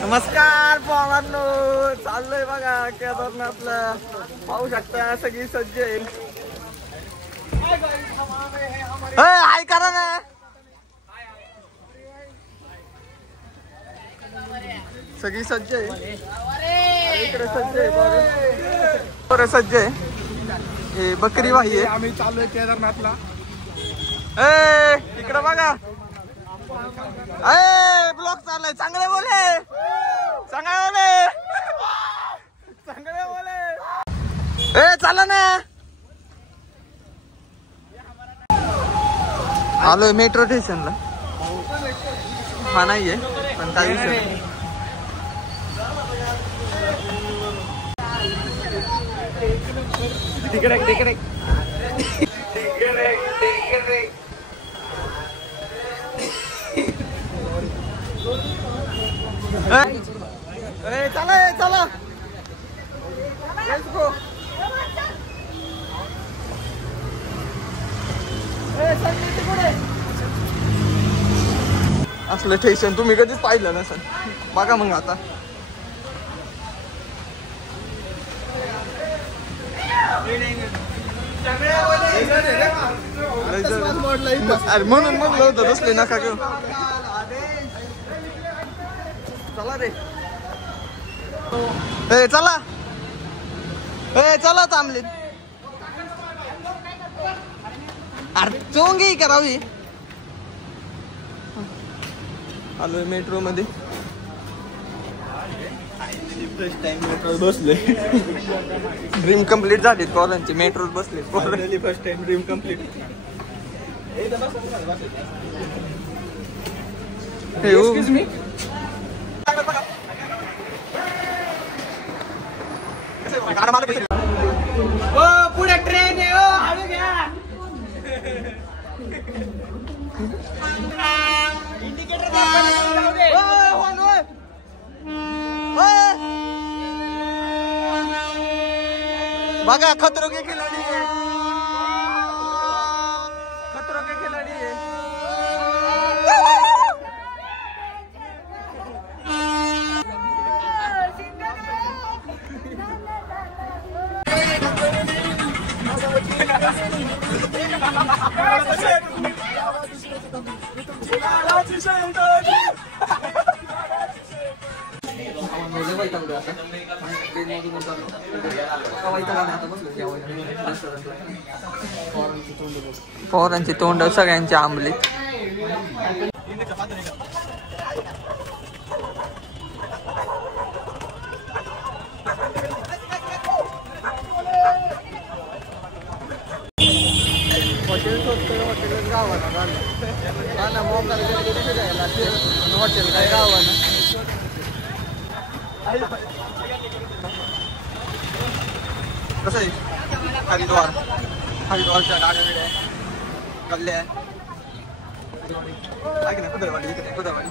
नमस्कार भावांनो, चाललोय बघा केदारनाथला. पाहू शकता सगळी सज्ज आहे. हाय करा ना. सगळी सज्ज आहे इकडे. सज्ज आहे बरं सज्ज आहे. हे बकरी वाही आहे. आम्ही चाललोय केदारनाथला. इकडे बघा. ब्लॉक चाललाय. चांगले बोले, चांगले बोले, चांगले बोले. चला ना. आलोय मेट्रो स्टेशनला. हा नाहीये पण काही विषय नाही. तिकडे तिकडे चला चला. Let's go. असलं स्टेशन तुम्ही कधीच पाहिलं नसेल. बघा मग आता. म्हणून म्हणलं होतं तसले नका घेऊ. चला रे. चला. चला थांबले. अरे चोंगी करावी. आलोय मेट्रो मध्ये. फर्स्ट टाइम मेट्रो बसले. ड्रीम कम्प्लीट झाली पोरांची. मेट्रोत बसले पोरांची. First time dream complete. Excuse me. पुढे ट्रेन आहे. हळू घ्या. इंडिकेटर बघा. खतरों के खिलाडी है. खतरों के खिलाडी है. पोरांची तोंड सगळ्यांची आंबली. हॉटेल गावाला ना. मोबाईल हॉटेल काय गावाना. कसं आहे हरिद्वार. हरिद्वारच्या गाड्या कल्ल्या ऐक ना. कुदरवाडी इकडे. कुदरवाडी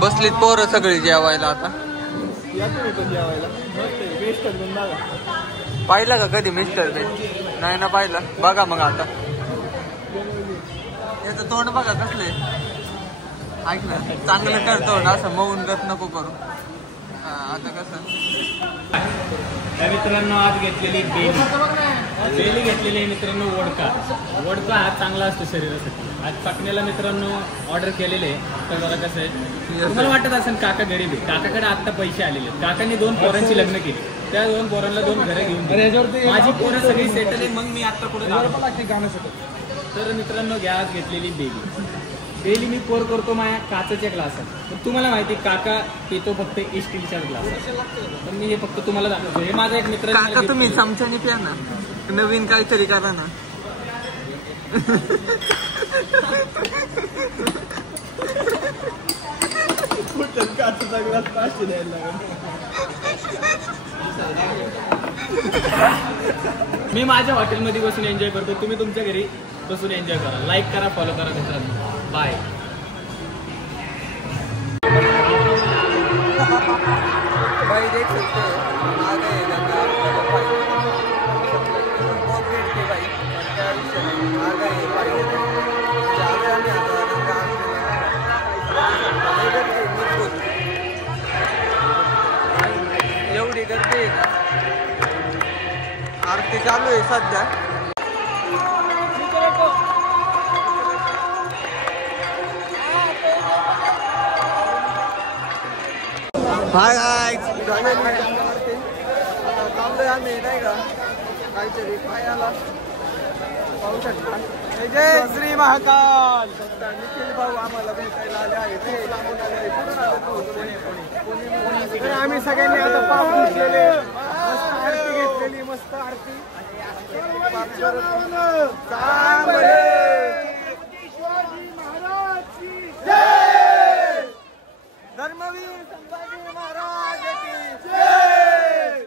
बसलीत पोरं सगळी जेवायला. आता पाहिलं का कधी मिस्टर बेन? नाही ना पाहिलं. बघा मग आता. याचं तोंड बघा कसले. ऐक ना चांगलं कर तोंड. असं मऊन गत नको करू. आता कसं मित्रांनो आज घेतलेली बेली घेतलेली आहे मित्रांनो. वडका हा चांगला असतो शरीरासाठी. आज पकण्याला मित्रांनो ऑर्डर केलेले आहे. तर बघा कसं आहे. तुम्हाला वाटत असेल काका गरीब आहे. काकाकडे आता पैसे आलेले. काकांनी 2 पोरांची लग्न केली. त्या 2 पोरांना 2 घरं घेऊन दिली. माझी पोरं सगळी सेटल आहे. मग मी आता कुठे गाणं शकतो. तर मित्रांनो घ्या आज घेतलेली बेली मी पोर करतो माझ्या काचेच्या ग्लासात. पण तुम्हाला माहिती काका पितो फक्त स्टीलच्या ग्लासात. पण मी हे फक्त तुम्हाला दाखवतो. हे माझा एक मित्र. काका तुम्ही चमच्याने प्या ना. नवीन काहीतरी करा ना. काचेचा ग्लास 500 द्यायला लागेल. मी माझ्या हॉटेलमध्ये बसून एन्जॉय करतो. तुम्ही तुमच्या घरी बसून एन्जॉय करा. लाईक करा, फॉलो करा मित्रांनो. बाय. भाई देख सकते हैं आ गए बहुत भीड़ थी भाई. आ गए भाई. सध्या. हाय हाय थांबलोय आम्ही नाही का काहीतरी पायाला पाहू शकता. जय श्री महाकाल. निखिल भाऊ आम्हाला भेटायला आले आहेत. आम्ही सगळ्यांनी आता पाहून घेतलेले मस्त आरती घेतलेली मस्त आरती. धर्मवीर संभाजी महाराज की जय.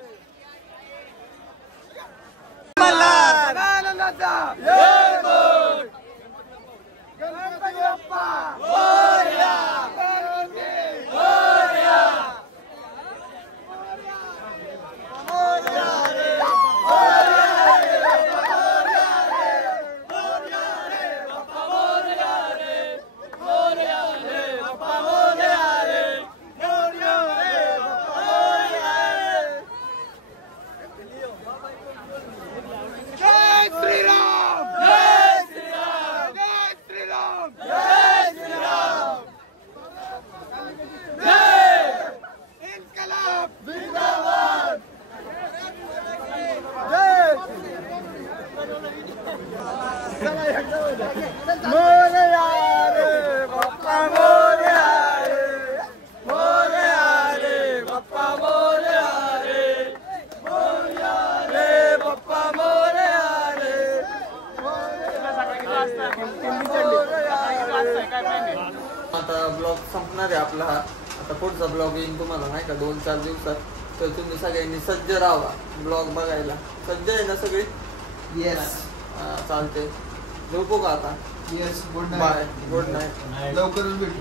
गणपती बाप्पा मोरया. आता ब्लॉग संपणार आहे आपला हा. आता पुढचा ब्लॉग येईल तुम्हाला नाही का 2-4 दिवसात. तर तुम्ही सगळ्यांनी सज्ज राहा ब्लॉग बघायला. सज्ज आहे ना सगळी. येस चालते. झोपू का आता. Yes good bye night. Good night. लवकरच भेटू.